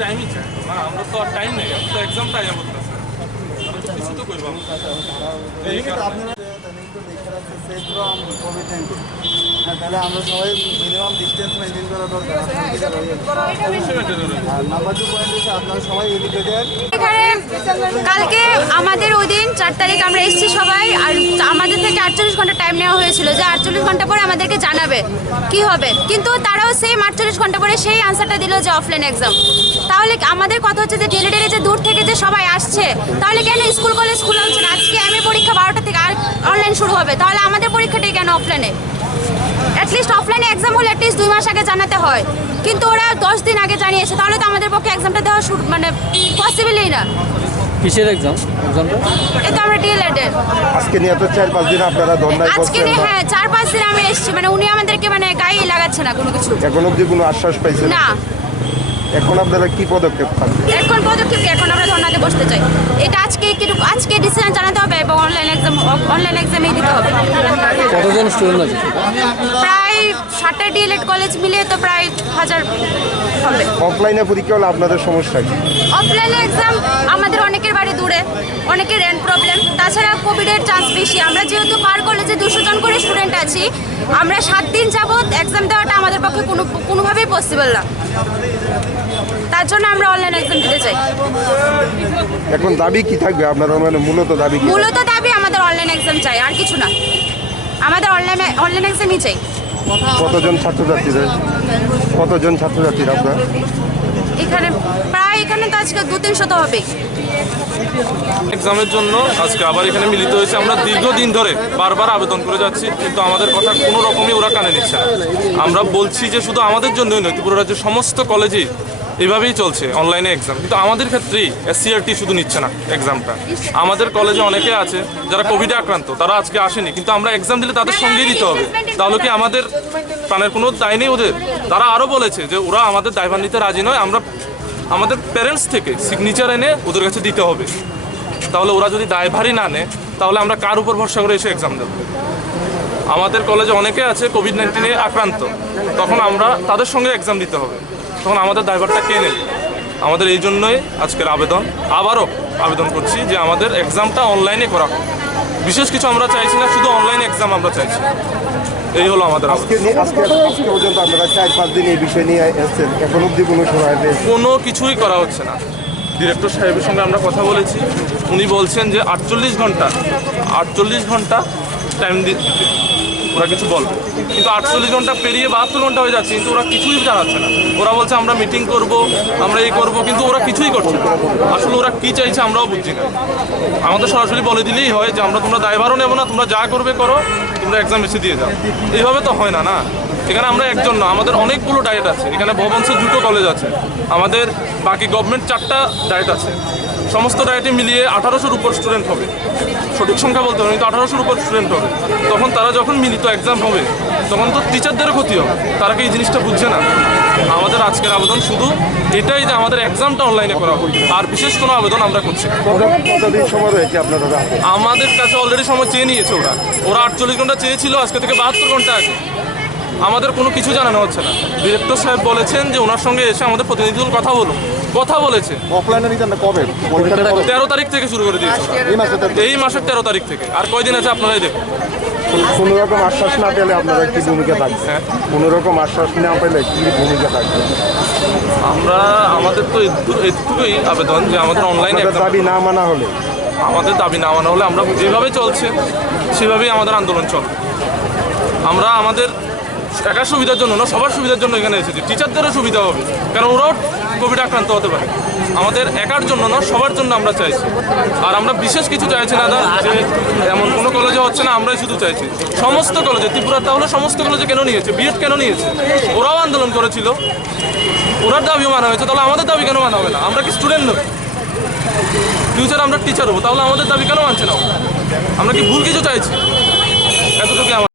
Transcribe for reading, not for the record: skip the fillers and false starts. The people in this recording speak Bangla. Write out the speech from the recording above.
টাইমই চাই না, আমরা তো আর টাইম নেই, তো এক্সামটা আয়া বলতেছে কিছু তো করবো তাহলে আমরা সবাই মিনিমাম ডিস্টেন্স মেনটেন করা দরকার। নাম্বার 2 পয়েন্ট হচ্ছে আপনারা সবাই এডুকেটেড। এখানে কালকে আমাদের ওই দিন 4 তারিখ আমরা এসেছি সবাই, আর আমাদের থেকে 48 ঘন্টা টাইম নেওয়া হয়েছিল যে 48 ঘন্টা পরে আমাদেরকে জানাবে কি হবে, কিন্তু তারাও সেম 48 ঘন্টা পরে সেই আনসারটা দিল যে অফলাইন এক্সাম। তাহলে আমাদের কথা হচ্ছে যে ডেলি ডেলি যে দূর থেকে যে সবাই আসছে, তাহলে কেন স্কুল কলেজ খোলা হচ্ছে না? আজকে এমএ পরীক্ষা 12টা থেকে আর অনলাইন শুরু হবে, তাহলে আমাদের পরীক্ষাটাই কেন অফলাইনে? অ্যাটলিস্ট অফলাইনে এক্সাম হলে অ্যাটলিস্ট 2 মাস আগে জানাতে হয়, কিন্তু ওরা 10 দিন আগে জানিয়েছে, তাহলে তো আমাদের পক্ষে এক্সামটা দেওয়া মানে পসিবলই না। কিসের এক্সাম? এক্সামটা এটা আমরা ডিএলএড এর আজকে নিয়ে তো 4-5 দিন আপনারা ধর্নায় আজকে বসছেন। নিয়ে হ্যাঁ 4-5 দিন আমি এসেছি, মানে উনি আমাদেরকে মানে গায়ে লাগাচ্ছে না কোনো কিছু। এখন অবধি কোনো আশ্বাস পাইছেন না। এখন আপনারা কি পদক্ষেপ থাকবে? এখন পদক্ষেপ কি? এখন আমরা ধর্নাতে বসতে চাই। এটা আজকে ডিসিশন জানাতে হবে এবং অনলাইন এক্সামই দিতে হবে। কতজন স্টুডেন্ট আছে? প্রায় 60টা ডিএলএড কলেজ মিলিয়ে তো প্রায় 1000 হবে। অফলাইনে পরীক্ষা হলে আপনাদের সমস্যা কি? অফলাইনে এক্সাম আমাদের অনেকের বাড়ি দূরে, অনেকের রেন্ট প্রবলেম, তাছাড়া কোভিডের চান্স বেশি। আমরা যেহেতু পার কলেজে 200 জন করে স্টুডেন্ট আছি, আমরা 7 দিন যাবৎ এক্সাম দেওয়াটা আমাদের পক্ষে কোনোভাবেই পসিবল না। তার জন্য আমরা অনলাইন এক্সাম দিতে চাই। এখন দাবি কি থাকবে আপনারা, মানে মূলত দাবি কি? মূলত দাবি আমাদের অনলাইন এক্সাম চাই, আর কিছু না। আমাদের অনলাইন এক্সামই চাই। কতজন ছাত্রছাত্রীরা আপনার এখানে তো আজকে 200-300 তো হবেই। এক্সামের জন্য আজকে আবার এখানে মিলিত হয়েছে। আমরা দীর্ঘদিন ধরে বারবার আবেদন করে যাচ্ছি, কিন্তু আমাদের কথা কোনো রকমই ওরা কানে নিচ্ছে না। আমরা বলছি যে শুধু আমাদের জন্যই নয়, ত্রিপুরা রাজ্যের সমস্ত কলেজেই এভাবেই চলছে অনলাইনে এক্সাম, কিন্তু আমাদের ক্ষেত্রেই এসসিআরটি শুধু নিচ্ছে না এক্সামটা। আমাদের কলেজে অনেকে আছে যারা কোভিডে আক্রান্ত, তারা আজকে আসেনি, কিন্তু আমরা এক্সাম দিলে তাদের সঙ্গেই দিতে হবে। তাহলে কি আমাদের প্রাণের কোনো দায় নেই ওদের? তারা আরও বলেছে যে ওরা আমাদের দায়ভার নিতে রাজি নয়, আমরা আমাদের প্যারেন্টস থেকে সিগনেচার এনে ওদের কাছে দিতে হবে। তাহলে ওরা যদি দায়ভারই না নেয়, তাহলে আমরা কার উপর ভরসা করে এসে এক্সাম দেবো? আমাদের কলেজে অনেকে আছে কোভিড-19 আক্রান্ত, তখন আমরা তাদের সঙ্গে এক্সাম দিতে হবে, তখন আমাদের দায়ভারটা কে নেবে? আমাদের এই জন্যই আজকের আবারও আবেদন করছি যে আমাদের এক্সামটা অনলাইনে করা হোক। বিশেষ কিছু আমরা চাইছি না, শুধু অনলাইন এক্সাম আমরা চাইছি। এই হলো আমাদের আজকে পর্যন্ত আপনারা 4-5 দিন এই বিষয় নিয়ে এসেছেন, এখন অবধি কোনো সময় কোনো কিছুই করা হচ্ছে না। ডিরেক্টর সাহেবের সঙ্গে আমরা কথা বলেছি, উনি বলছেন যে 48 ঘন্টা টাইম দিতে ওরা কিছু বলবে, কিন্তু 48 ঘন্টা পেরিয়ে 72 ঘন্টা হয়ে যাচ্ছে, কিন্তু ওরা কিছুই জানাচ্ছে না। ওরা বলছে আমরা মিটিং করব, আমরা এই করব, কিন্তু ওরা কিছুই করছে না। আসলে ওরা কী চাইছে আমরাও বুঝছি না। আমাদের সরাসরি বলে দিলেই হয় যে তোমরা দায়ভারও নেবো না, তোমরা যা করবে করো, তোমরা এক্সাম এসে দিয়ে যাও। এইভাবে তো হয় না। এখানে আমরা একজন না, আমাদের অনেকগুলো ডায়েট আছে। এখানে ভবনসে 2টো কলেজ আছে, আমাদের বাকি গভর্নমেন্ট 4টা ডায়েট আছে। সমস্ত ডায়েটে মিলিয়ে 1800-র উপর স্টুডেন্ট হবে, সঠিক সংখ্যা বলতে হবে, কিন্তু 1800-র উপর স্টুডেন্ট হবে। তখন তারা যখন মিলিত এক্সাম হবে, তখন তো টিচারদেরও ক্ষতি হবে। তারা কি এই জিনিসটা বুঝছে না? আমাদের আজকের আবেদন শুধু এটাই যে আমাদের এক্সামটা অনলাইনে করা হবে, আর বিশেষ কোনো আবেদন আমরা করছি। কতদিন সময় রয়েছে আপনারা? আমাদের কাছে অলরেডি সময় চেয়ে নিয়েছে ওরা 48 ঘন্টা চেয়েছিল, আজকে থেকে 72 ঘন্টা আগে। আমাদের কোনো কিছু জানানো হচ্ছে না। ডিরেক্টর সাহেব বলেছেন যে ওনার সঙ্গে এসে আমাদের প্রতিনিধিদল কথা বলেছে। অফলাইনে রিটার্নটা কবে? 13 তারিখ থেকে শুরু করে দিয়েছে, এই মাসের 13 তারিখ থেকে। আর কয়দিন আছে আপনারাই দেখুন। কোনো রকম আশ্বাস না পেলে আপনারা কি ভূমিকা থাকবে? কোনো রকম আশ্বাস না পেলে কি ভূমিকা থাকবে? আমাদের তো এটুকুই আবেদন যে আমাদের অনলাইনে দাবি না মানা হলে আমরা যেভাবে চলছে সেভাবেই আমাদের আন্দোলন চলবে। আমরা আমাদের একার সুবিধার জন্য না, সবার সুবিধার জন্য এখানে এসেছি। টিচারদেরও সুবিধা হবে, কারণ ওরাও কোভিড আক্রান্ত হতে পারে। আমাদের একার জন্য না, সবার জন্য আমরা চাইছি। আর আমরা বিশেষ কিছু চাইছি না যে এমন কোনো কলেজে হচ্ছে না, আমরাই শুধু চাইছি সমস্ত কলেজে। ত্রিপুরা তাহলে সমস্ত কলেজে কেন নিয়েছে? বিএড কেন নিয়েছে? ওরাও আন্দোলন করেছিল, ওনার দাবিও মানা হয়েছে, তাহলে আমাদের দাবি কেন মানা হবে না? আমরা কি স্টুডেন্ট নই? ফিউচার আমরা টিচার হবো, তাহলে আমাদের দাবি কেন মানছে না? আমরা কি ভুল কিছু চাইছি? এতটুকু আমার